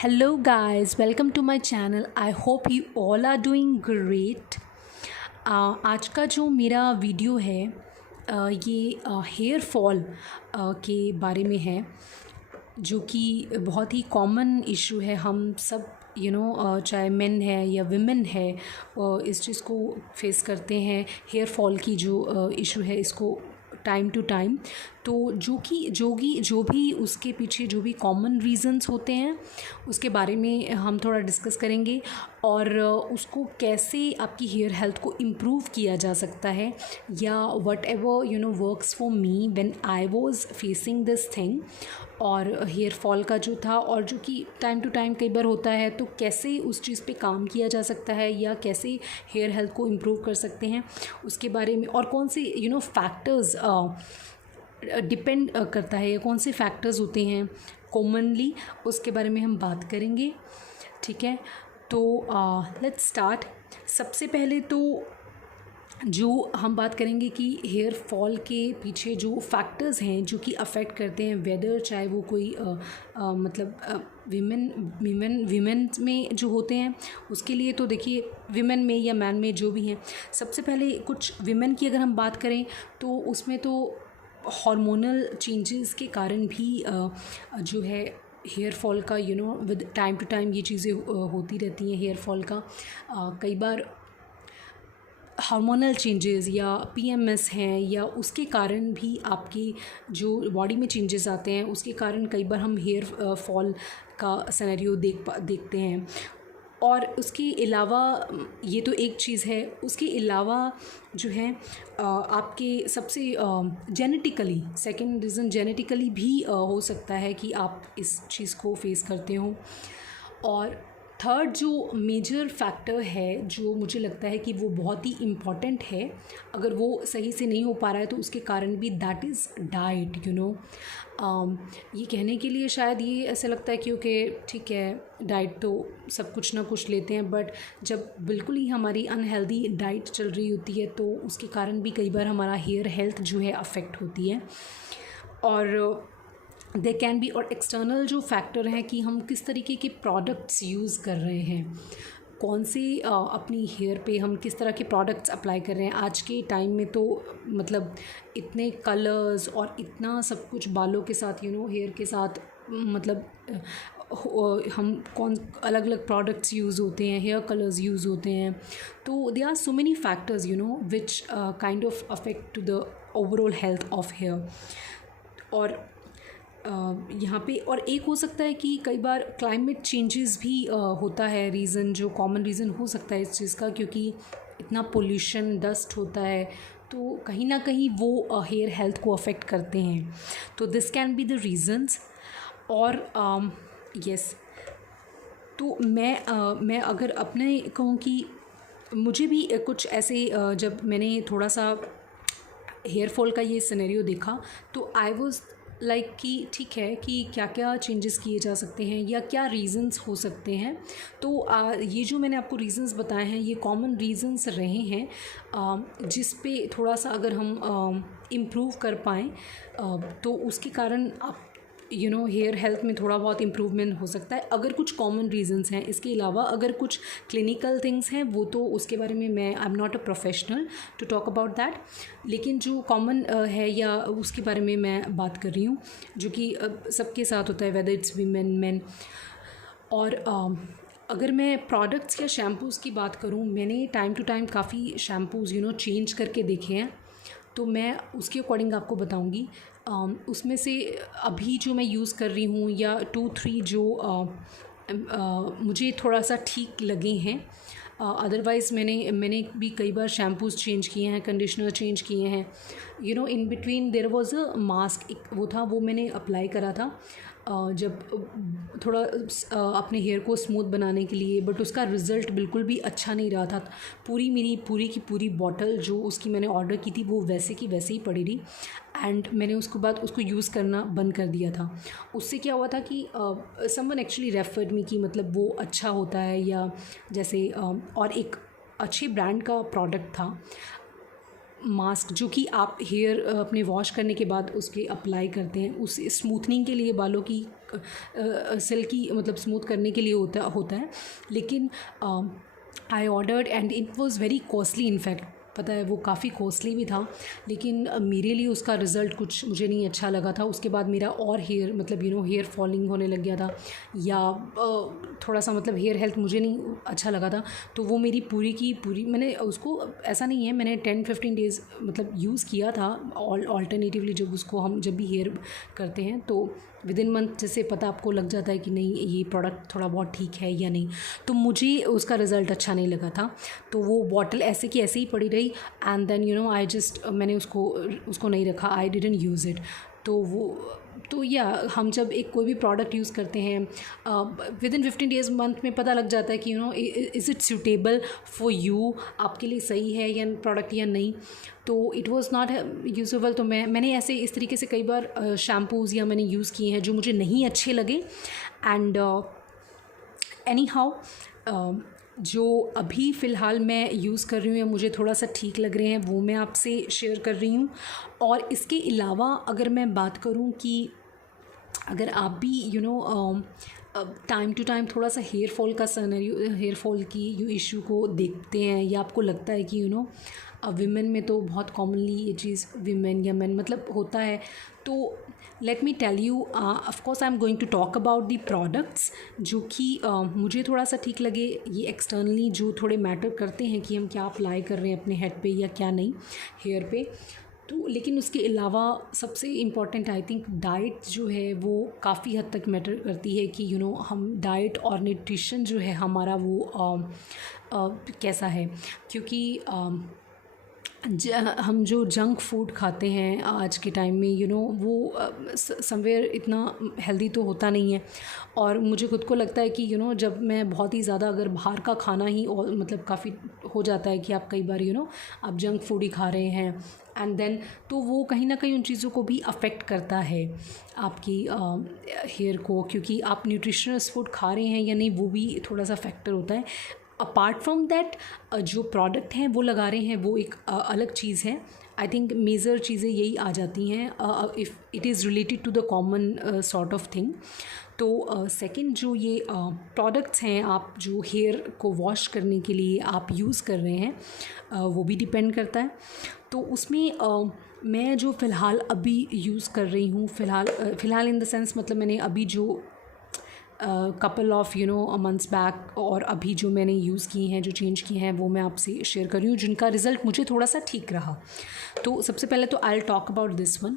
Hello, guys, welcome to my channel. I hope you all are doing great. आज का जो मेरा video है ये हेयर फॉल के बारे में है, जो कि बहुत ही कॉमन इशू है। हम सब चाहे मेन है या विमेन है, इस चीज़ को फेस करते हैं। हेयर फॉल की जो इशू है, इसको टाइम टू टाइम। तो जो भी उसके पीछे जो भी कॉमन रीज़न्स होते हैं, उसके बारे में हम थोड़ा डिस्कस करेंगे और उसको कैसे आपकी हेयर हेल्थ को इम्प्रूव किया जा सकता है, या what ever works for me when I was facing this thing. और हेयर फॉल का जो था, और जो कि टाइम टू टाइम कई बार होता है, तो कैसे उस चीज़ पे काम किया जा सकता है या कैसे हेयर हेल्थ को इम्प्रूव कर सकते हैं, उसके बारे में। और कौन से फैक्टर्स डिपेंड करता है, या कौन से फैक्टर्स होते हैं कॉमनली, उसके बारे में हम बात करेंगे। ठीक है, तो लेट्स स्टार्ट। सबसे पहले तो जो हम बात करेंगे कि हेयर फॉल के पीछे जो फैक्टर्स हैं जो कि अफेक्ट करते हैं, वेदर चाहे वो कोई वीमेन में जो होते हैं उसके लिए, तो देखिए वीमेन में या मैन में जो भी हैं। सबसे पहले कुछ वीमेन की अगर हम बात करें तो उसमें तो हार्मोनल चेंजेस के कारण भी जो है हेयर फॉल का विद टाइम टू टाइम ये चीज़ें होती रहती हैं। हेयर फॉल का कई बार हार्मोनल चेंजेस या पीएमएस हैं, या उसके कारण भी आपकी जो बॉडी में चेंजेस आते हैं, उसके कारण कई बार हम हेयर फॉल का सिनेरियो देखते हैं। और उसके अलावा ये तो एक चीज़ है, उसके अलावा जो है आपके सबसे जेनेटिकली, सेकंड रीज़न जेनेटिकली भी हो सकता है कि आप इस चीज़ को फेस करते हो। और थर्ड जो मेजर फैक्टर है, जो मुझे लगता है कि वो बहुत ही इम्पॉर्टेंट है, अगर वो सही से नहीं हो पा रहा है तो उसके कारण भी, दैट इज़ डाइट। ये कहने के लिए शायद ये ऐसा लगता है कि ओके ठीक है, डाइट तो सब कुछ ना कुछ लेते हैं, बट जब बिल्कुल ही हमारी अनहेल्दी डाइट चल रही होती है तो उसके कारण भी कई बार हमारा हेयर हेल्थ जो है अफेक्ट होती है। और दे कैन बी, और एक्सटर्नल जो फैक्टर हैं कि हम किस तरीके के प्रोडक्ट्स यूज़ कर रहे हैं, कौन से अपनी हेयर पे हम किस तरह के प्रोडक्ट्स अप्लाई कर रहे हैं। आज के टाइम में तो मतलब इतने कलर्स और इतना सब कुछ बालों के साथ हेयर के साथ, मतलब हम कौन अलग अलग प्रोडक्ट्स यूज़ होते हैं, हेयर कलर्स यूज़ होते हैं। तो they are so many factors which kind of affect to the overall health of hair. और यहाँ पे और एक हो सकता है कि कई बार क्लाइमेट चेंजेस भी होता है रीज़न, जो कॉमन रीज़न हो सकता है इस चीज़ का, क्योंकि इतना पोल्यूशन, डस्ट होता है, तो कहीं ना कहीं वो हेयर हेल्थ को अफेक्ट करते हैं। तो this can be the reasons. और यस, तो मैं अगर अपने कहूँ कि मुझे भी कुछ ऐसे जब मैंने थोड़ा सा हेयर फॉल का ये सिनेरियो देखा, तो आई वाज लाइक कि ठीक है कि क्या क्या चेंजेस किए जा सकते हैं या क्या रीज़न्स हो सकते हैं। तो ये जो मैंने आपको रीज़न्स बताए हैं, ये कॉमन रीज़न्स रहे हैं जिस पे थोड़ा सा अगर हम इम्प्रूव कर पाएँ तो उसके कारण आप हेयर हेल्थ में थोड़ा बहुत इम्प्रूवमेंट हो सकता है, अगर कुछ कॉमन रीज़न्स हैं। इसके अलावा अगर कुछ क्लिनिकल थिंग्स हैं, वो तो उसके बारे में मैं I am not a professional to talk about that, लेकिन जो कॉमन है या उसके बारे में मैं बात कर रही हूँ, जो कि सबके साथ होता है, वेदर इट्स वीमेन मैन। और अगर मैं प्रोडक्ट्स या शैम्पूज़ की बात करूँ, मैंने टाइम टू टाइम काफ़ी शैम्पूज़ चेंज करके देखे हैं, तो मैं उसके अकॉर्डिंग आपको बताऊंगी। उसमें से अभी जो मैं यूज़ कर रही हूँ, या 2-3 जो मुझे थोड़ा सा ठीक लगे हैं। अदरवाइज़ मैंने भी कई बार शैम्पूज़ चेंज किए हैं, कंडीशनर चेंज किए हैं। In between their was a mask, एक वो था, वो मैंने अप्लाई करा था जब थोड़ा अपने हेयर को स्मूथ बनाने के लिए, बट उसका रिज़ल्ट बिल्कुल भी अच्छा नहीं रहा था। मेरी पूरी की पूरी बॉटल जो उसकी मैंने ऑर्डर की थी, वो वैसे की वैसे ही पड़ी रही, एंड मैंने उसके बाद उसको यूज़ करना बंद कर दिया था। उससे क्या हुआ था कि समवन एक्चुअली रेफर्ड मी कि मतलब वो अच्छा होता है, या जैसे और एक अच्छे ब्रांड का प्रोडक्ट था, मास्क जो कि आप हेयर अपने वॉश करने के बाद उसके अप्लाई करते हैं, उस स्मूथनिंग के लिए, बालों की सिल्की मतलब स्मूथ करने के लिए होता है। लेकिन I ordered and it was very costly, in fact पता है वो काफ़ी कॉस्टली भी था, लेकिन मेरे लिए उसका रिज़ल्ट कुछ मुझे नहीं अच्छा लगा था। उसके बाद मेरा और हेयर मतलब हेयर फॉलिंग होने लग गया था, या थोड़ा सा मतलब हेयर हेल्थ मुझे नहीं अच्छा लगा था। तो वो मेरी पूरी की पूरी, मैंने उसको, ऐसा नहीं है, मैंने 10-15 डेज़ मतलब यूज़ किया था ऑल्टरनेटिवली। जब उसको हम जब भी हेयर करते हैं तो विद इन मंथ जैसे पता आपको लग जाता है कि नहीं ये प्रोडक्ट थोड़ा बहुत ठीक है या नहीं। तो मुझे उसका रिज़ल्ट अच्छा नहीं लगा था, तो वो बॉटल ऐसे की ऐसे ही पड़ी रही। एंड देन आई जस्ट मैंने उसको नहीं रखा, आई डिडंट यूज़ इट। तो या हम जब एक कोई भी प्रोडक्ट यूज़ करते हैं विद इन 15 डेज़ मंथ में पता लग जाता है कि is it suitable for you, आपके लिए सही है या प्रोडक्ट या नहीं। तो इट वाज नॉट यूजेबल। तो मैंने ऐसे इस तरीके से कई बार शैम्पूज़ या मैंने यूज़ किए हैं जो मुझे नहीं अच्छे लगे। एंड एनी हाउ जो अभी फ़िलहाल मैं यूज़ कर रही हूँ या मुझे थोड़ा सा ठीक लग रहे हैं वो मैं आपसे शेयर कर रही हूँ। और इसके अलावा अगर मैं बात करूँ कि अगर आप भी टाइम टू टाइम थोड़ा सा हेयर फॉल की इशू को देखते हैं, या आपको लगता है कि विमेन में तो बहुत कॉमनली ये चीज़ विमेन या मैन मतलब होता है, तो let me tell you, of course I am going to talk about the products जो कि मुझे थोड़ा सा ठीक लगे, ये एक्सटर्नली जो थोड़े मैटर करते हैं कि हम क्या अप्लाई कर रहे हैं अपने हेड पे या क्या नहीं हेयर पे। तो लेकिन उसके अलावा सबसे इम्पॉर्टेंट आई थिंक डाइट जो है वो काफ़ी हद तक मैटर करती है कि हम डाइट और न्यूट्रिशन जो है हमारा वो कैसा है। क्योंकि हम जो जंक फूड खाते हैं आज के टाइम में वो समवेयर इतना हेल्दी तो होता नहीं है। और मुझे खुद को लगता है कि जब मैं बहुत ही ज़्यादा अगर बाहर का खाना ही और मतलब काफ़ी हो जाता है कि आप कई बार आप जंक फूड ही खा रहे हैं, एंड देन तो वो कहीं ना कहीं उन चीज़ों को भी अफेक्ट करता है आपकी हेयर को, क्योंकि आप न्यूट्रिशनस फूड खा रहे हैं या नहीं वो भी थोड़ा सा फैक्टर होता है। अपार्ट फ्रॉम दैट जो प्रोडक्ट हैं वो लगा रहे हैं वो एक अलग चीज़ है। आई थिंक मेजर चीज़ें यही आ जाती हैं if it is related to the common sort of thing. तो सेकंड जो ये प्रोडक्ट्स हैं आप जो हेयर को वॉश करने के लिए आप यूज़ कर रहे हैं वो भी डिपेंड करता है। तो उसमें मैं जो फ़िलहाल अभी यूज़ कर रही हूँ, फ़िलहाल इन द सेंस मतलब मैंने अभी जो कपल ऑफ मंथ्स बैक और अभी जो मैंने यूज़ किए हैं, जो चेंज किए हैं वो मैं आपसे शेयर कर रही हूँ, जिनका रिज़ल्ट मुझे थोड़ा सा ठीक रहा। तो सबसे पहले तो I will talk about this one.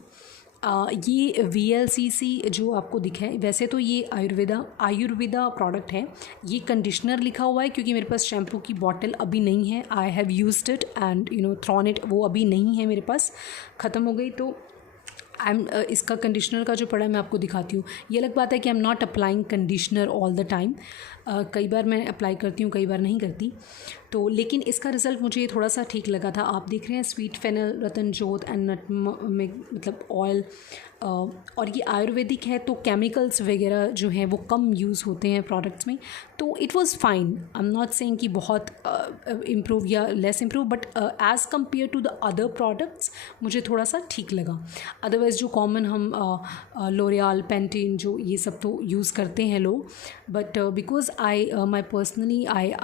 ये VLCC जो आपको दिखा है, वैसे तो ये आयुर्वेदा प्रोडक्ट है। ये कंडीशनर लिखा हुआ है क्योंकि मेरे पास शैम्पू की बॉटल अभी नहीं है। आई have used it and thrown it, वो अभी नहीं है मेरे पास, ख़त्म हो गई। तो इसका कंडीशनर का जो पड़ा है मैं आपको दिखाती हूँ। ये अलग बात है कि आई am not applying conditioner all the time, कई बार मैं अप्लाई करती हूँ कई बार नहीं करती। तो लेकिन इसका रिज़ल्ट मुझे थोड़ा सा ठीक लगा था। आप देख रहे हैं स्वीट फेनल, रतन जोत एंड नटमेग मतलब ऑयल, और ये आयुर्वेदिक है तो केमिकल्स वगैरह जो हैं वो कम यूज़ होते हैं प्रोडक्ट्स में। तो it was fine, I am not saying कि बहुत इम्प्रूव या less improve, but as compare to the other products मुझे थोड़ा सा ठीक लगा। अदरवाइज़ जो कॉमन हम लोरियल, पेंटीन जो ये सब तो यूज़ करते हैं लोग, बट बिकॉज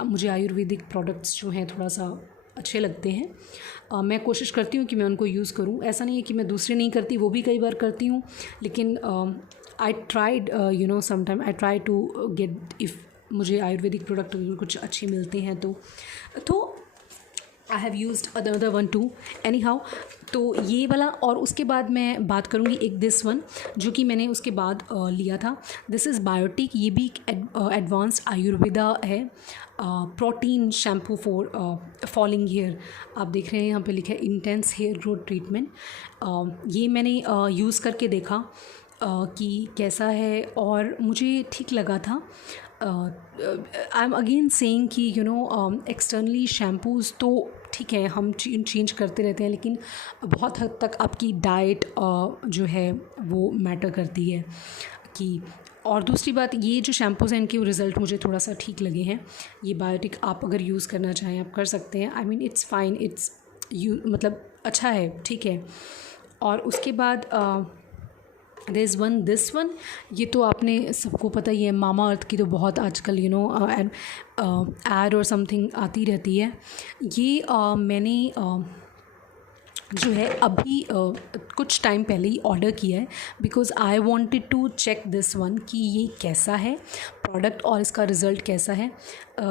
मुझे आयुर्वेदिक प्रोडक्ट्स जो हैं थोड़ा सा अच्छे लगते हैं। मैं कोशिश करती हूँ कि मैं उनको यूज़ करूँ। ऐसा नहीं है कि मैं दूसरे नहीं करती, वो भी कई बार करती हूँ, लेकिन I tried sometime I try to get, if मुझे आयुर्वेदिक प्रोडक्ट कुछ अच्छे मिलते हैं तो I have used other one to anyhow. तो ये वाला, और उसके बाद मैं बात करूँगी एक दिस वन जो कि मैंने उसके बाद लिया था। दिस इज़ बायोटिक, ये भी एडवांस्ड आयुर्वेदा है, protein shampoo for falling hair. आप देख रहे हैं यहाँ पे लिखा है इंटेंस हेयर ग्रोथ ट्रीटमेंट। ये मैंने यूज़ करके देखा कि कैसा है और मुझे ठीक लगा था। आई एम अगेन सेइंग कि एक्सटर्नली शैम्पूज़ तो ठीक है हम चेंज करते रहते हैं, लेकिन बहुत हद तक आपकी डाइट जो है वो मैटर करती है कि। और दूसरी बात, ये जो शैम्पूज़ हैं इनके रिज़ल्ट मुझे थोड़ा सा ठीक लगे हैं। ये बायोटिक आप अगर यूज़ करना चाहें आप कर सकते हैं। I mean it's fine, it's मतलब अच्छा है, ठीक है। और उसके बाद there is one this one, ये तो आपने सबको पता ही है, मामा अर्थ की तो बहुत आजकल ऐड और समथिंग आती रहती है। ये मैंने जो है अभी कुछ टाइम पहले ही ऑर्डर किया है, because I wanted to check this one कि ये कैसा है प्रोडक्ट और इसका रिज़ल्ट कैसा है।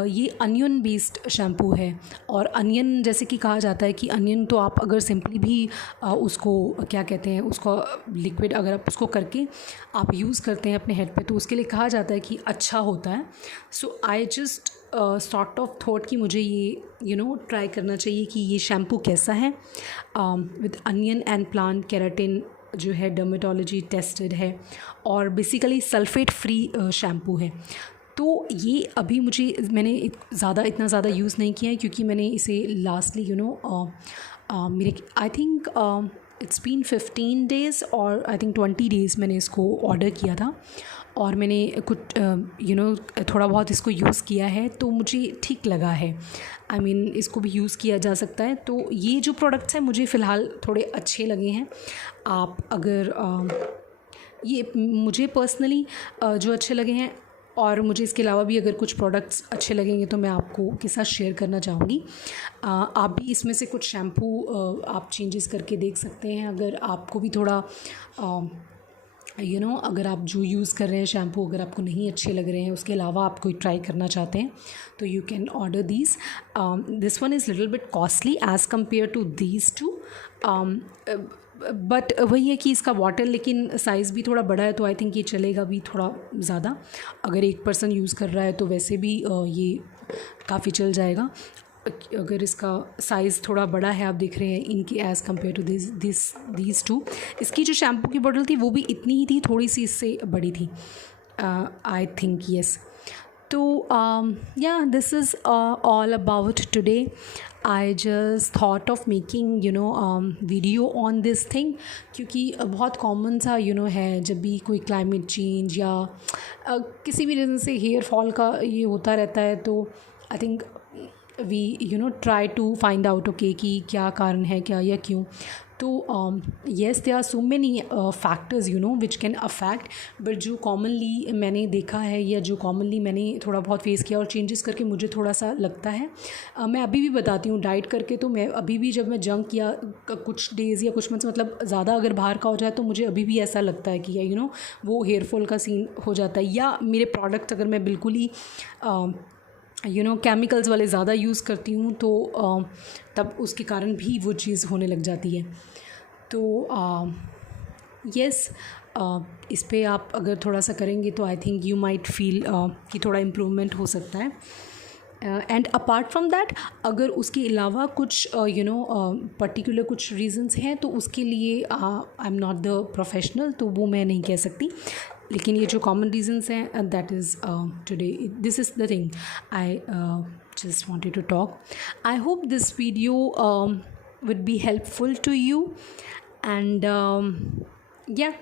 ये अनियन बेस्ड शैम्पू है, और अनियन जैसे कि कहा जाता है कि अनियन तो आप अगर सिंपली भी उसको क्या कहते हैं, उसको लिक्विड अगर आप उसको करके आप यूज़ करते हैं अपने हेड पे, तो उसके लिए कहा जाता है कि अच्छा होता है। So I just sort of thought कि मुझे ये ट्राई करना चाहिए कि ये शैम्पू कैसा है। With onion and plant keratin जो है डर्मेटोलॉजी टेस्टेड है, और बेसिकली सल्फेट फ्री शैम्पू है। तो ये अभी मैंने इतना ज़्यादा यूज़ नहीं किया है, क्योंकि मैंने इसे लास्टली मेरे I think it's been 15 days और आई थिंक 20 डेज़ मैंने इसको ऑर्डर किया था, और मैंने कुछ थोड़ा बहुत इसको यूज़ किया है, तो मुझे ठीक लगा है। आई मीन इसको भी यूज़ किया जा सकता है। तो ये जो प्रोडक्ट्स हैं मुझे फ़िलहाल थोड़े अच्छे लगे हैं। आप अगर ये मुझे पर्सनली जो अच्छे लगे हैं, और मुझे इसके अलावा भी अगर कुछ प्रोडक्ट्स अच्छे लगेंगे तो मैं आपको के साथ शेयर करना चाहूँगी। आप भी इसमें से कुछ शैम्पू आप चेंजेस करके देख सकते हैं, अगर आपको भी थोड़ा अगर आप जो यूज़ कर रहे हैं शैम्पू अगर आपको नहीं अच्छे लग रहे हैं, उसके अलावा आप कोई ट्राई करना चाहते हैं, तो you can order this one is little bit costly as compare to these two, but वही है कि इसका बॉटल लेकिन साइज़ भी थोड़ा बड़ा है, तो आई थिंक ये चलेगा भी थोड़ा ज़्यादा। अगर एक पर्सन यूज़ कर रहा है तो वैसे भी ये काफ़ी चल जाएगा। अगर इसका साइज़ थोड़ा बड़ा है, आप देख रहे हैं इनकी as compare to these two. इसकी जो शैम्पू की बॉटल थी वो भी इतनी ही थी, थोड़ी सी इससे बड़ी थी आई थिंक, येस। तो yeah, this is all about today. I just thought of making video on this thing, क्योंकि बहुत कॉमन सा है, जब भी कोई क्लाइमेट चेंज या किसी भी रीज़न से हेयर फॉल का ये होता रहता है, तो I think we try to find out okay कि क्या कारण है, क्या या क्यों। तो yes, there are so many factors which can affect, but जो कॉमनली मैंने देखा है या जो कॉमनली मैंने थोड़ा बहुत फेस किया और चेंजेस करके मुझे थोड़ा सा लगता है, मैं अभी भी बताती हूँ डाइट करके। तो मैं अभी भी जब मैं जंक या कुछ डेज़ या कुछ मंथ्स मतलब ज़्यादा अगर बाहर का हो जाए, तो मुझे अभी भी ऐसा लगता है कि वो हेयर फॉल का सीन हो जाता है, या मेरे प्रोडक्ट अगर मैं बिल्कुल ही केमिकल्स वाले ज़्यादा यूज़ करती हूँ, तो तब उसके कारण भी वो चीज़ होने लग जाती है। तो येस, इस पे आप अगर थोड़ा सा करेंगे तो I think you might feel कि थोड़ा इम्प्रूवमेंट हो सकता है। एंड अपार्ट फ्रॉम दैट, अगर उसके अलावा कुछ पर्टिकुलर कुछ रीज़न्स हैं, तो उसके लिए आई एम नॉट द प्रोफेशनल, तो वो मैं नहीं कह सकती। लेकिन ये जो कॉमन रीज़न्स हैं, that is today this is the thing I just wanted to talk. I hope this video would be helpful to you, and yeah,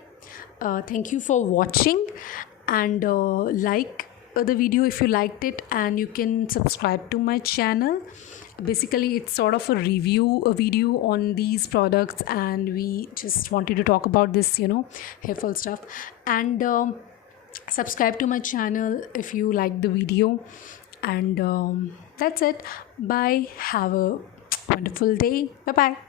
thank you for watching, and like the video if you liked it, and you can subscribe to my channel. Basically it's sort of a video on these products, and we just wanted to talk about this hair fall stuff. And subscribe to my channel if you like the video, and that's it. Bye, have a wonderful day. Bye bye.